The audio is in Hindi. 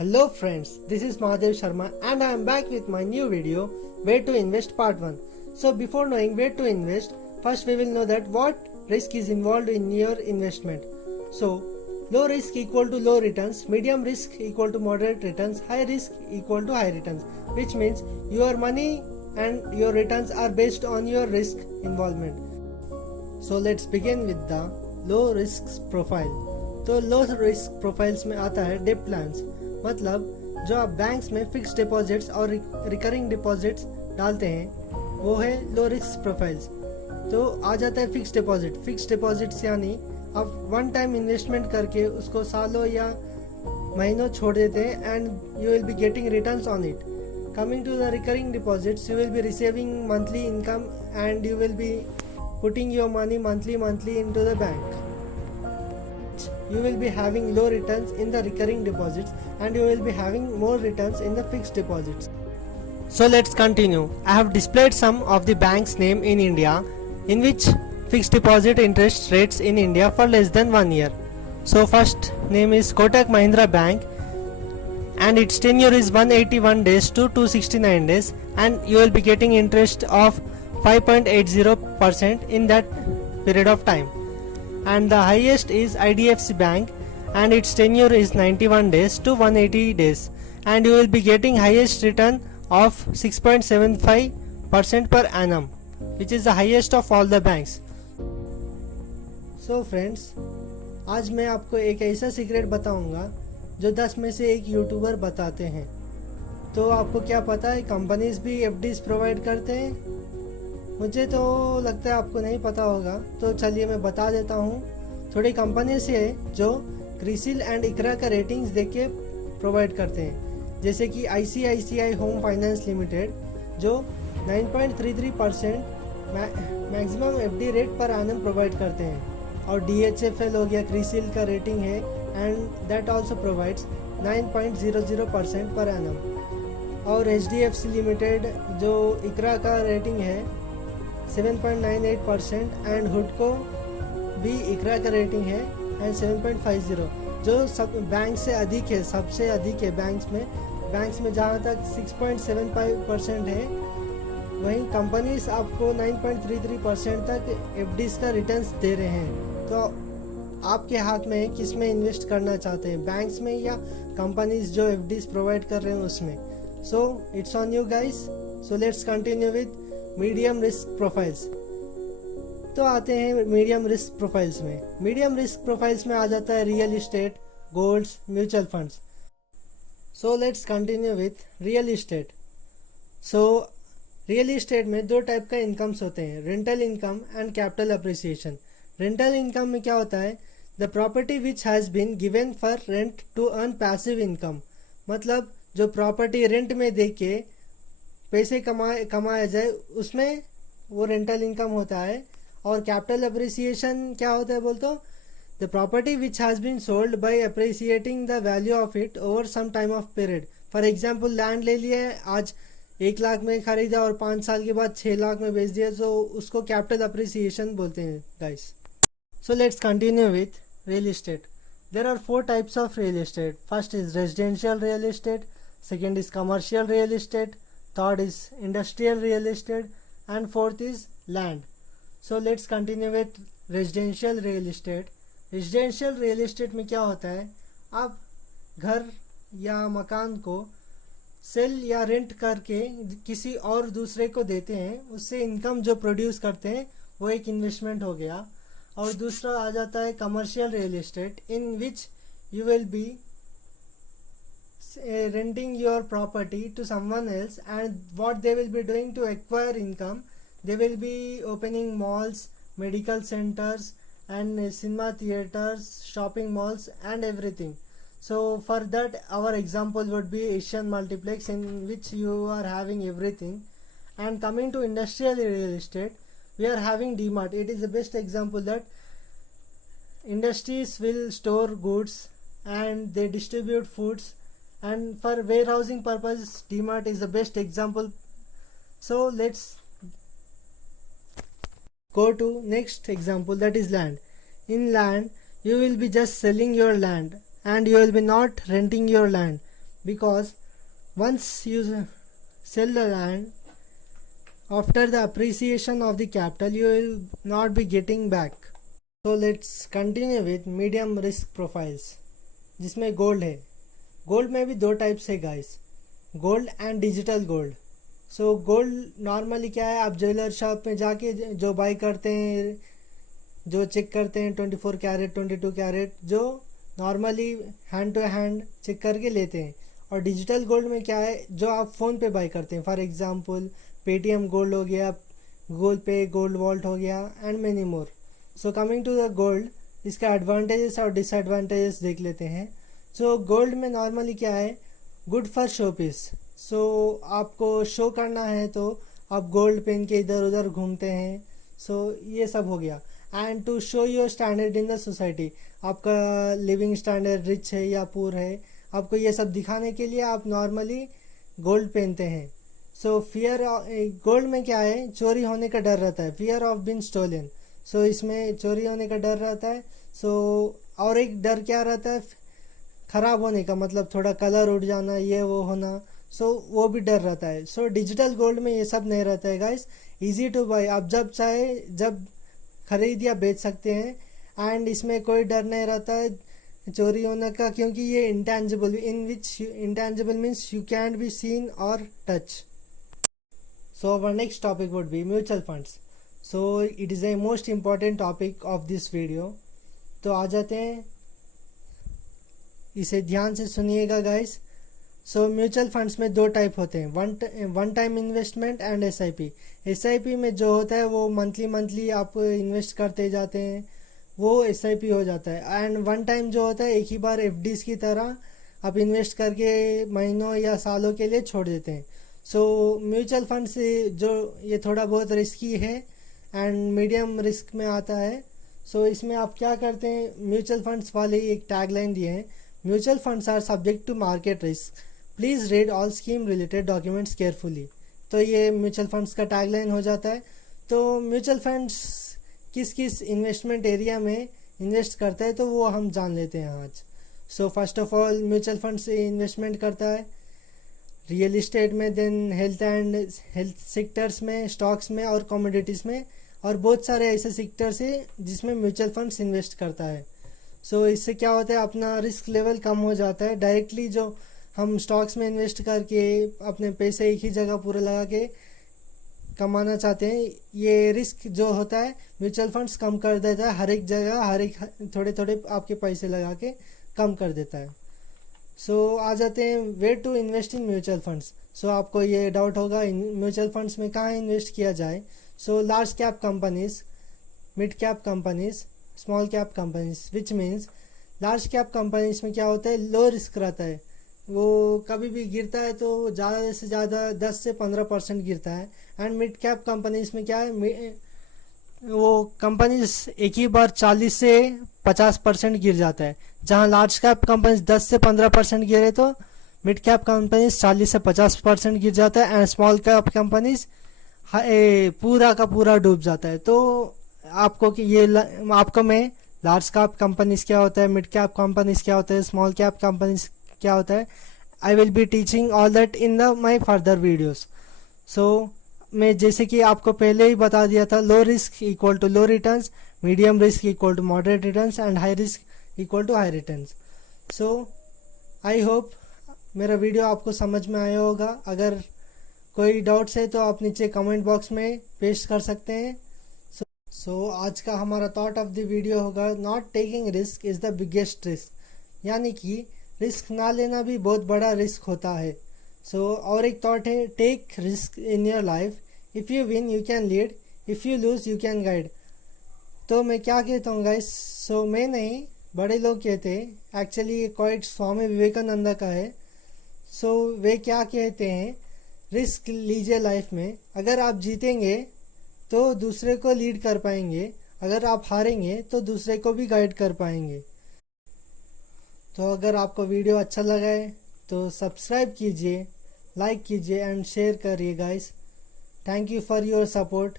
Hello friends, this is Mahadev Sharma and I am back with my new video Where to Invest Part 1. So before knowing where to invest, first we will know that what risk is involved in your investment. So low risk equal to low returns, medium risk equal to moderate returns, high risk equal to high returns, which means your money and your returns are based on your risk involvement. So let's begin with the low risk profile. तो लो रिस्क प्रोफाइल्स में आता है डिप प्लान्स, मतलब जो आप बैंक्स में फिक्स डिपॉजिट्स और रिकरिंग डिपॉजिट्स डालते हैं वो है लो रिस्क प्रोफाइल्स. तो आ जाता है फिक्स डिपॉजिट्स यानी आप वन टाइम इन्वेस्टमेंट करके उसको सालों या महीनों छोड़ देते हैं and you will be getting returns on it. Coming to the recurring deposits, you will be receiving monthly income and you will be putting your money monthly into the bank. You will be having low returns in the recurring deposits and you will be having more returns in the fixed deposits. So let's continue. I have displayed some of the banks name in India in which fixed deposit interest rates in India for less than 1 year. So first name is Kotak Mahindra Bank and its tenure is 181 days to 269 days and you will be getting interest of 5.80% in that period of time. And the highest is IDFC Bank and its tenure is 91 days to 180 days and you will be getting highest return of 6.75% per annum, which is the highest of all the banks. So friends, आज मैं आपको एक ऐसा सीक्रेट बताऊंगा जो 10 में से एक यूट्यूबर बताते हैं. तो आपको क्या पता है कंपनीज भी एफडीज प्रोवाइड करते हैं? मुझे तो लगता है आपको नहीं पता होगा, तो चलिए मैं बता देता हूँ. थोड़ी कंपनी से जो क्रिसिल एंड इकरा का रेटिंग्स देख के प्रोवाइड करते हैं, जैसे कि ICICI होम फाइनेंस लिमिटेड जो 9.33% maximum FD rate per annum provide करते हैं, और DHFL हो गया क्रिसिल का रेटिंग है and that also provides 9.00% per annum. और HDFC लिमिटेड जो इकरा का रेटिंग है 7.98% एंड हुडको भी इकरा का रेटिंग है एंड 7.50, जो सब बैंक से अधिक है, सबसे अधिक है बैंक्स में जहाँ तक 6.75% है, वहीं कंपनीज आपको 9.33% तक एफडीज का रिटर्न्स दे रहे हैं. तो आपके हाथ में है किस में इन्वेस्ट करना चाहते हैं, बैंक्स में या कंपनीज जो एफडीज प्रोवाइड कर रहे हैं उसमें. So it's on you guys. So let's continue with medium risk profiles. तो आते हैं मीडियम रिस्क प्रोफाइल्स में. मीडियम रिस्क प्रोफाइल्स में आ जाता है real estate, golds, mutual funds. So let's continue with real estate. So real estate में दो टाइप का इनकम्स होते हैं, rental income and capital appreciation. Rental income में क्या होता है, the property which has been given for rent to earn passive income, मतलब जो प्रॉपर्टी रेंट में दे के पैसे कमाया जाए उसमें वो रेंटल इनकम होता है. और कैपिटल अप्रिसिएशन क्या होता है बोलते हो, the property which has been sold by appreciating the value of it over some time of period. For example land ले लिया, आज 1 लाख में खरीदा और 5 साल के बाद 6 लाख में बेच दिया, तो उसको कैपिटल अप्रिसिएशन बोलते हैं guys. So let's continue with real estate. There are 4 types of real estate. First is residential real estate, second is commercial real estate, third is industrial real estate and fourth is land. So let's continue with residential real estate. Residential real estate में क्या होता है, आप घर या मकान को सेल या रेंट करके किसी और दूसरे को देते हैं, उससे इनकम जो प्रोड्यूस करते हैं वो एक इन्वेस्टमेंट हो गया. और दूसरा आ जाता है commercial real estate, in which you will B renting your property to someone else, and what they will be doing to acquire income, they will be opening malls, medical centers and cinema theaters, shopping malls and everything. So for that our example would be Asian Multiplex, in which you are having everything. And coming to industrial real estate, we are having DMart. It is the best example that industries will store goods and they distribute foods, and for warehousing purpose DMart is the best example. So let's go to next example, that is land. In land you will be just selling your land and you will be not renting your land, because once you sell the land, after the appreciation of the capital, you will not be getting back. So let's continue with medium risk profiles, जिसमें गोल्ड है. गोल्ड में भी दो टाइप्स है guys, gold and digital gold. So gold normally क्या है, आप ज्वेलर शॉप में जाके जो बाई करते हैं, जो चेक करते हैं 24 कैरेट 22 कैरेट, जो normally hand to hand check करके लेते हैं. और डिजिटल गोल्ड में क्या है, जो आप फ़ोन पे बाई करते हैं. फॉर एग्जांपल पेटीएम गोल्ड हो गया, गूगल पे गोल्ड वॉल्ट हो गया and many more. So coming to the gold, इसका एडवांटेजेस और डिसएडवांटेजेस देख लेते हैं. सो गोल्ड में नॉर्मली क्या है, good for show piece. So आपको शो करना है तो आप गोल्ड पहन के इधर उधर घूमते हैं. सो ये सब हो गया. And to show your standard in the society, आपका लिविंग स्टैंडर्ड रिच है या पुअर है, आपको ये सब दिखाने के लिए आप नॉर्मली गोल्ड पहनते हैं. सो फियर, गोल्ड में क्या है, चोरी होने का डर रहता है, फियर ऑफ बीन स्टोलन. सो इसमें चोरी होने का डर रहता है. सो और एक डर क्या रहता है, ख़राब होने का, मतलब थोड़ा कलर उड़ जाना, ये वो होना. सो वो भी डर रहता है. सो डिजिटल गोल्ड में ये सब नहीं रहता है गाइस. इजी टू बाई, आप जब चाहे जब खरीद या बेच सकते हैं. एंड इसमें कोई डर नहीं रहता है चोरी होने का, क्योंकि ये intangible, in which intangible means you can be seen और touch. So our next topic would be mutual funds. So it is a most important topic of this video. तो आ जाते हैं, इसे ध्यान से सुनिएगा गाइस. सो म्यूचुअल फंड्स में दो टाइप होते हैं, one time investment and SIP. SIP में जो होता है वो मंथली आप इन्वेस्ट करते जाते हैं, वो एसआईपी हो जाता है. एंड वन टाइम जो होता है, एक ही बार एफडीज की तरह आप इन्वेस्ट करके महीनों या सालों के लिए छोड़ देते हैं. सो म्यूचुअल फंड से जो ये थोड़ा बहुत रिस्की है एंड मीडियम रिस्क में आता है. सो इसमें आप क्या करते हैं, म्यूचुअल फंड्स वाले एक टैगलाइन दिए हैं, mutual funds are subject to market risk, please read all scheme related documents carefully. तो ये म्यूचुअल फंड्स का टैगलाइन हो जाता है. तो म्यूचुअल फंड्स किस किस इन्वेस्टमेंट एरिया में इन्वेस्ट करता है, तो वो हम जान लेते हैं आज. So first of all mutual fund से इन्वेस्टमेंट करता है रियल इस्टेट में, देन हेल्थ सेक्टर्स में, स्टॉक्स में और कमोडिटीज़ में, और बहुत सारे ऐसे सेक्टर्स है जिसमें म्यूचुअल फंड्स इन्वेस्ट करता है. सो इससे क्या होता है, अपना रिस्क लेवल कम हो जाता है. डायरेक्टली जो हम स्टॉक्स में इन्वेस्ट करके अपने पैसे एक ही जगह पूरे लगा के कमाना चाहते हैं, ये रिस्क जो होता है म्यूचुअल फंड्स कम कर देता है. हर एक जगह हर एक थोड़े थोड़े आपके पैसे लगा के कम कर देता है. सो आ जाते हैं way to invest in mutual funds. So आपको ये डाउट होगा म्यूचुअल फंड्स में कहाँ इन्वेस्ट किया जाए. So large cap companies, mid cap companies, small cap companies, which means large cap companies में क्या होता है, लो रिस्क रहता है. वो कभी भी गिरता है तो ज़्यादा से ज़्यादा 10 से 15% गिरता है. एंड मिड कैप कंपनीज में क्या है, वो कंपनीज एक ही बार 40 से 50% गिर जाता है. जहां लार्ज कैप कंपनीज 10 से 15% गिरे तो मिड कैप कंपनीज 40 से 50% गिर जाता है. एंड स्मॉल कैप कंपनीज पूरा का पूरा डूब जाता है. तो आपको कि ये आपको मैं लार्ज कैप कंपनीज क्या होता है, मिड कैप कंपनीज क्या होता है, स्मॉल कैप कंपनीज क्या होता है, I will be teaching all that in the my further videos. So मैं जैसे कि आपको पहले ही बता दिया था, low risk equal to low returns, medium risk equal to moderate returns and high risk equal to high returns. So I hope मेरा वीडियो आपको समझ में आया होगा. अगर कोई डाउट्स है तो आप नीचे कमेंट बॉक्स में पेस्ट कर सकते हैं. सो आज का हमारा थॉट ऑफ द वीडियो होगा, not taking risk is the biggest risk, यानी कि रिस्क ना लेना भी बहुत बड़ा रिस्क होता है. सो और एक थॉट है, take risk in your life, if you win you can lead, if you lose you can guide. तो मैं क्या कहता हूँ गाइस, सो मैं नहीं, बड़े लोग कहते हैं, एक्चुअली ये क्वाइट स्वामी विवेकानंद का है. सो वे क्या कहते हैं, रिस्क लीजिए लाइफ में, अगर आप जीतेंगे तो दूसरे को लीड कर पाएंगे, अगर आप हारेंगे तो दूसरे को भी गाइड कर पाएंगे. तो अगर आपको वीडियो अच्छा लगा है तो सब्सक्राइब कीजिए, लाइक कीजिए एंड शेयर करिए guys. Thank you for your support.